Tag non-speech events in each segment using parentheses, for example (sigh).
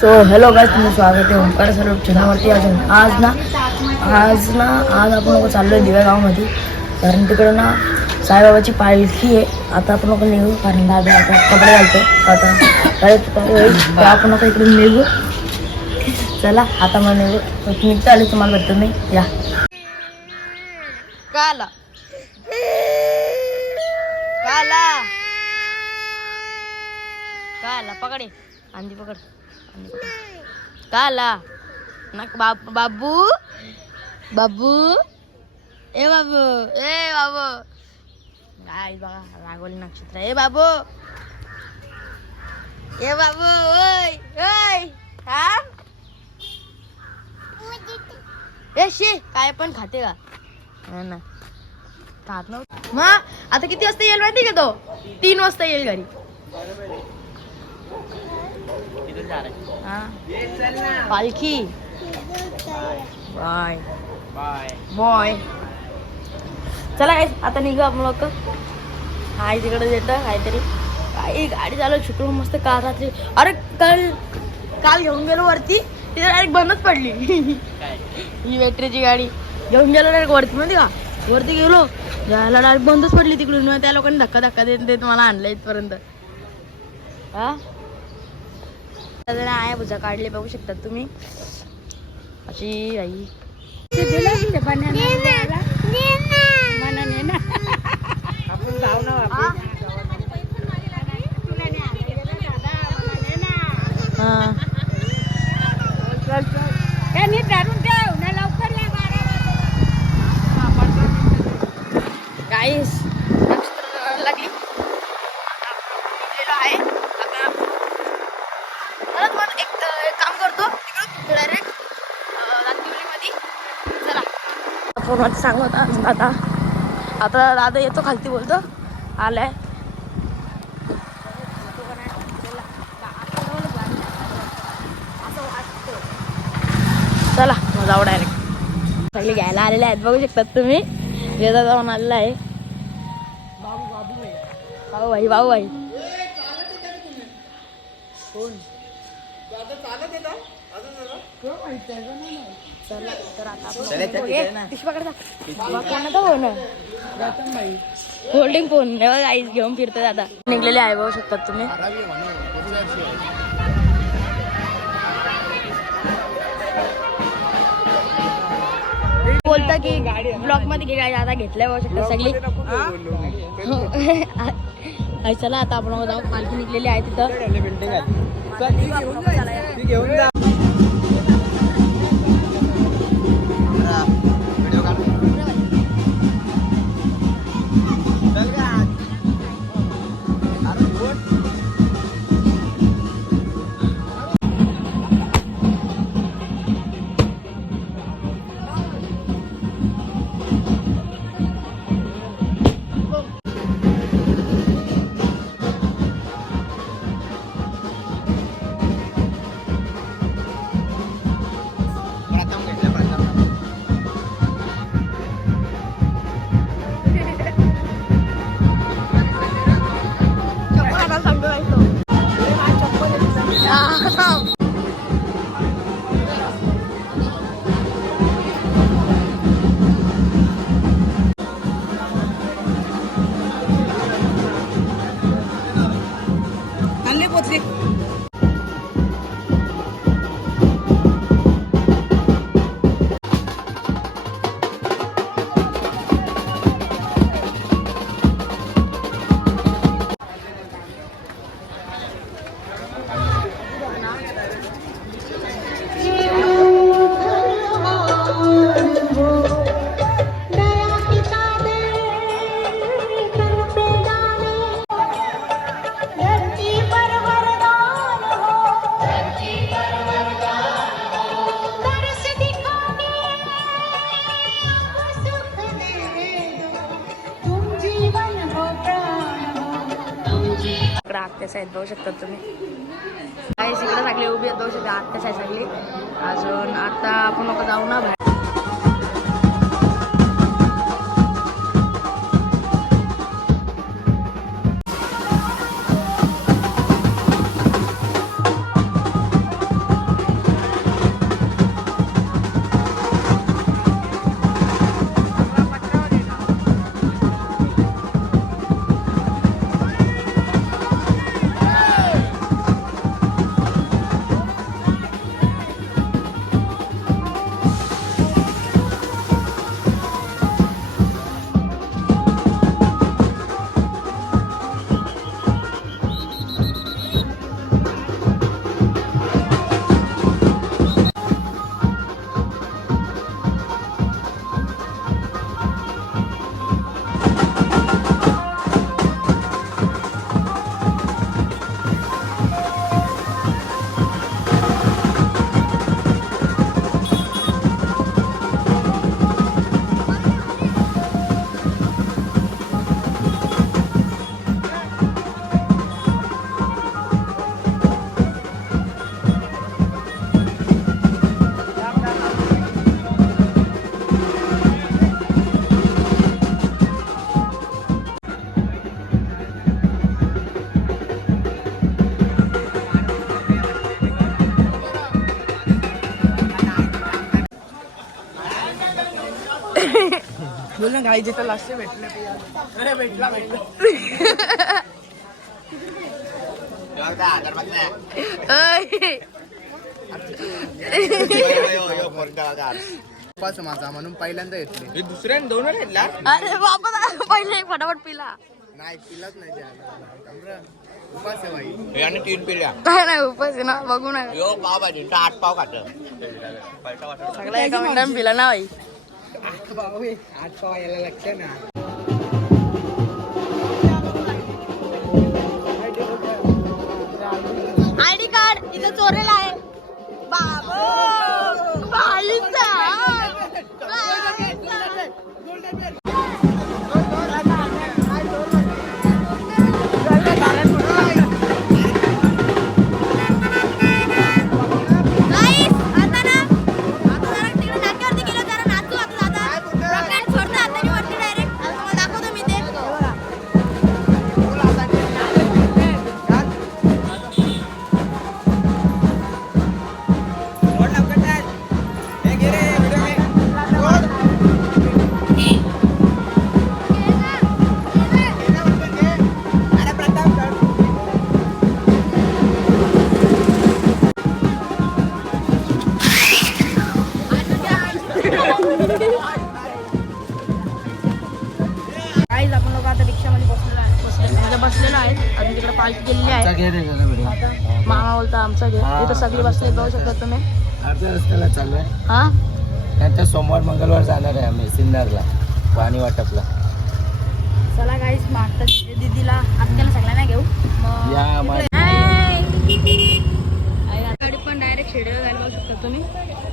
So hello guys तुम्ही स्वागत आहे ओंकार सर चुनावरती अजून आज ना आज ना आज आपण लोक चाललो आहे दिव्या गावामध्ये कारण तिकडं ना साईबाबाची पालखी आहे. आता आपण लोक निघू कारण दादा आता कपडे घालतो आता direct तर आपण लोक इकडून निघू. चला आता मग निघू. निघता आले तुम्हाला भेटतो मी. या. काला काला काला पकडे आंधी पकड. आंधी पकड काला नक बाब बाबू बाबू ए बाबू ए बाबू काय बघा रागवली नक्षत्र ए बाबू ए बाबू ओय ओय हा ए शी काय पण खाते का हो ना खात नव्हतं मग आता किती वाजता येईल माहिती का तो तीन वाजता येईल घरी हा. पालखी. बाय. बॉय. चला काय आता निघू आपण लोक. हाय तिकडे येतं काहीतरी. काही गाडी चालू शुक्र मस्त काल रात्री. अरे काल काल घेऊन गेलो वरती तिथे डायरेक्ट बंदच पडली. ही बॅटरीची गाडी. घेऊन गेलो डायरेक्ट वरती माहिती का? वरती गेलो जायला डायरेक्ट बंदच पडली तिकडून. त्या लोकांनी धक्का धक्का देत देत मला आणलं इथपर्यंत. हा? जण आहे भुजा काढले बघू शकतात तुम्ही. अशी आई. हा गाईस लागली आता निघलेलो आहे आता मग एक काम करतो. तिकडून डायरेक्ट रात्रीमध्ये चला. सांगू होता आता. आता दादा येतो खालती बोलतो. आलाय. चला मग जाऊ डायरेक्ट सगळे घ्यायला आलेले आहेत बघू शकतात तुम्ही. वेदा जाऊन आलेला आहे भाऊ भाई भाऊ भाई. होल्डिंग फोन आई घेऊन फिरतात आता. निघलेले आहे बघू शकतात तुम्ही. बोलता की ब्लॉकमध्ये काय आता घेतलंय बघू शकतात सगळी. हो. (laughs) आई, चला आता आपण जाऊ. पालखी निघलेली आहे तिथं. इकडे आत्याच आहेत बघू शकतात तुम्ही. काही इकडे सगळे उभी आहेत बघू शकता आत्याच आहे सगळी. अजून आता आपण लोक जाऊ ना. बोल ना गाई जिथं लास्ट भेटलं भेटला भेटला माझा म्हणून पहिल्यांदा येतले दुसऱ्याने दोन घेतला अरे बाबा पहिले एक फटाफट पिला. नाही पिलाच नाही उपास आहे बाई. आणि तीन पिढ्या. काय नाही उपास आहे ना बघू ना. यो पाव भाजी आठ पाव खात. सगळा एका पिला ना बाई. आठ पाव यायला लक्ष ना आयडी कार्ड इथं चोरेला आहे. बाबो बाईचा. मामा बोलता आमचा घे. इथं सगळे बसले बघू शकता तुम्ही. अर्ध्या रस्त्याला हा? नंतर सोमवार मंगळवार जाणार आहे आम्ही सिन्नरला पाणी वाटपला चला काहीच मागता दीदीला आत्याला सगळ्यांना घेऊ. गाडी पण डायरेक्ट शेडेला जायला बघू शकता तुम्ही.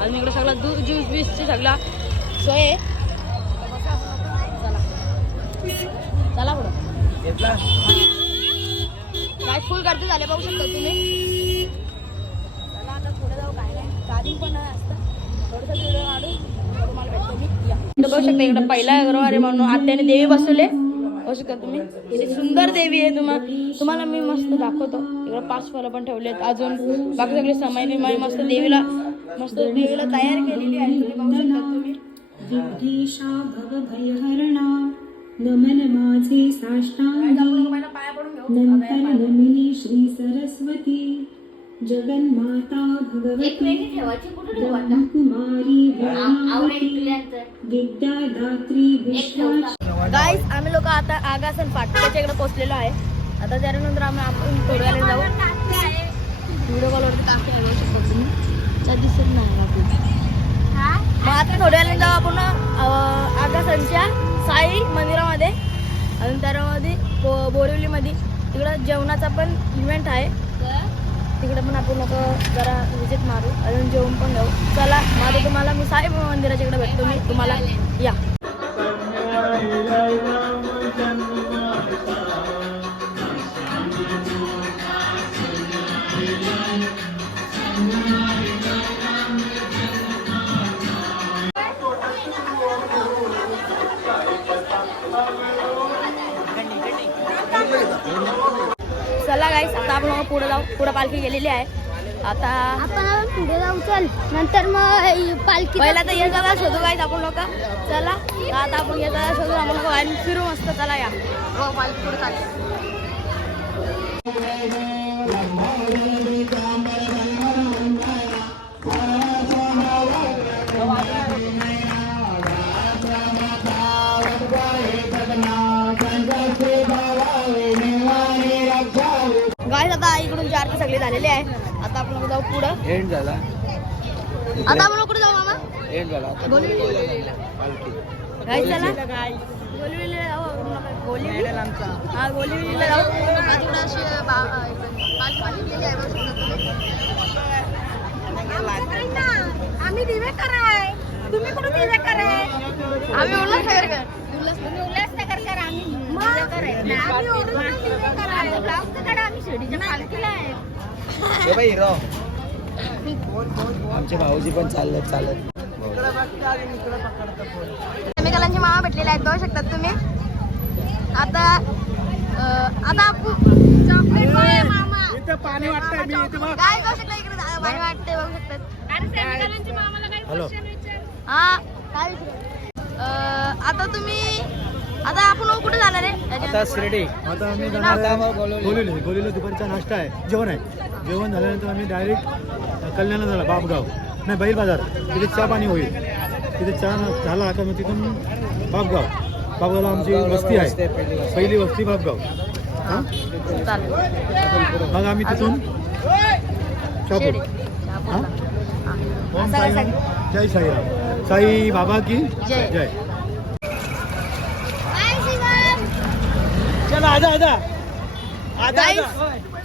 अजून इकडे सगळं दूध ज्यूस बीसची सगळा सोय आहे. चला. चला पुढं. फुल गर्दी झाले बघू शकता तुम्ही. चला आता पुढे जाऊ काय नाही. चार्जिंग पण नाही असतं थोडंसं व्हिडिओ काढू मग तुम्हाला भेटतो मी. या. इकडे बघू शकता इकडे पहिला गुरुवार आहे म्हणून आत्याने देवी बसवले बघू शकता तुम्ही. इथे सुंदर देवी आहे तुम्हाला तुम्हाला मी मस्त दाखवतो. इकडे पाच फळं पण ठेवलेत अजून. बाकी सगळे समय बिमाई मस्त देवीला मस्त देवीला तयार केलेली आहे. तुम्ही बघू शकता तुम्ही. विघ्नेशा भवभयहरणा नमन माझे साष्टांगी. नंतर नमिनी श्री सरस्वती. जगन्माता भगवती. ब्रह्मकुमारी विद्यावती विद्यादात्री विश्वाची गाईस आम्ही लोक आता आगासन फाटक्याच्या इकडे पोहोचलेलो आहे. आता त्यानंतर आम्ही आपण थोड्या वेळाने जाऊ व्हिडिओ कॉलवरती शकता तुम्ही त्या दिसत नाही. मग आता थोड्या वेळाने जाऊ आपण आगासनच्या साई मंदिरामध्ये. अजून त्यामध्ये बो बोरिवलीमध्ये. तिकडं जेवणाचा पण इव्हेंट आहे. तिकडे पण आपण लोक जरा विजिट मारू. अजून जेवण पण जाऊ चला माझं तुम्हाला मी साई मंदिराच्या इकडे भेटतो. मी तुम्हाला या. चला गाईस आता आपण पुढे जाऊ. पुढे पालखी गेलेली आहे. आता आपण पुढे जाऊ चल. नंतर मग पालखी पहिला तर ये जागा शोधू गाईस आपण लोक. चला. आता आपण ये जागा शोधू. आपण लोक आणि फिरू मस्त. चला या. हो पालखी पुढे चालली. चार सगळे झालेले आहे. आता आपण जाऊ पुढं. एंड झाला. आता आपण कुठे जाऊ मामा. एंड झाला. जाऊ हा अशी. आम्ही दिवे कराय. तुम्ही कुठे दिवे कराय? आम्ही तुम्ही उल्हासनगर. आमचे भाऊजी पण चालत चालत केमिकलांची मामा भेटलेले आहेत बघू शकतात तुम्ही. आता आता चॉकलेट बॉय मामा. पाणी वाटतंय मी काय बघू शकता इकडे? जा- भारी वाटते बघू शकतात आणि सेमिकलांची मामाला काही हॅलो. हा काय आता तुम्ही आता आपण आता शिर्डी. आता आम्ही जाणार आहे. गोलिले गोलिले दुपारचा नाश्ता आहे. जेवण आहे. जेवण झाल्यानंतर आम्ही डायरेक्ट कल्याणला झाला बापगाव. नाही बैल बाजार. तिथे चहा पाणी होईल. तिथे चहा झाला का मग तिथून बापगाव. बापगावला आमची वस्ती आहे. पहिली वस्ती. बापगाव. हां? मग आम्ही तिथून शॉपूर हां? ओम जय साईराम. साई बाबा की जय. जय Guys,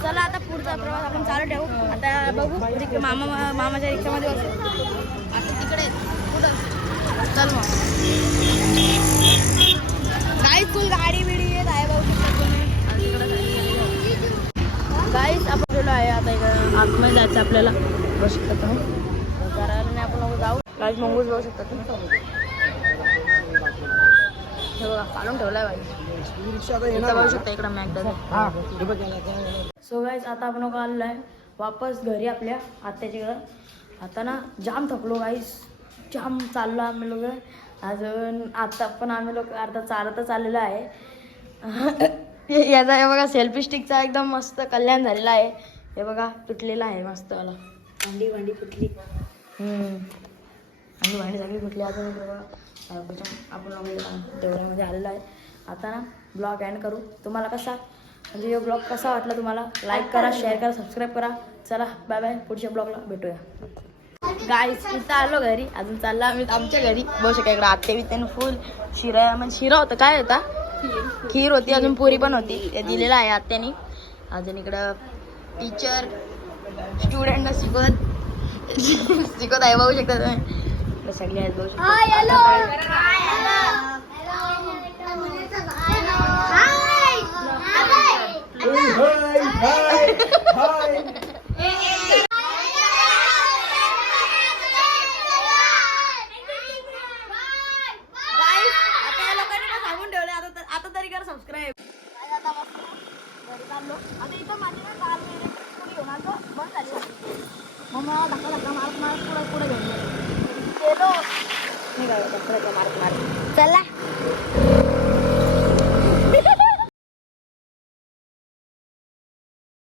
चला आता पुढचा प्रवास. आपण चालू ठेवू. आता बघू. रिक- मामा मामाच्या रिक्षामध्ये बसू. आता तिकडे पुढं. चल मग. काही फुल गाडी बिडी येत आहे बघू गाईच आपण गेलो आहे आता इकडं. आतमध्ये जायचं आपल्याला. बघू शकता तुम्ही. कारण आपण जाऊ. गाईच मंगूस बघू शकता तुम्ही. हे बघा काढून ठेवलाय बाई. इथं बघू शकता इकडं मॅकडॉनल्ड सो गाईज आता आपण लोक आलेलो आहे वापस घरी आपल्या आत्याच्याकडं आता ना जाम थकलो गाईस जाम चाललो आम्ही लोक. अजून आता पण आम्ही लोक अर्धा चालतच आलेलो आहे. याचा हे बघा सेल्फी स्टिकचा एकदम मस्त कल्याण झालेला आहे. हे बघा तुटलेला आहे मस्त वाला. भांडी भांडी फुटली. हम्म. आणि भांडी सगळी फुटली. अजून इकडे बघा आपण तेवढ्यामध्ये आलेलो आहे. आता ना ब्लॉग एंड करू. तुम्हाला कसा म्हणजे हे ब्लॉग कसा वाटला तुम्हाला? लाईक करा शेअर करा सबस्क्राईब करा. चला बाय बाय पुढच्या ब्लॉगला भेटूया. गाईस इथं आलो घरी. अजून चालला आम्ही आमच्या घरी. बघू शका इकडे आत्ते बित्यानं फुल. शिरा म्हणजे शिरा होता. काय होता? खीर होती. अजून पुरी पण होती. दिलेलं आहे आत्त्यानी अजून इकडं टीचर स्टुडंटना शिकवत. शिकवत आहे. बघू शकता तुम्ही. सगळे आहेत बघू शकता. 大家好，嗨，嗨，嗨，嗨，嗨，嗨。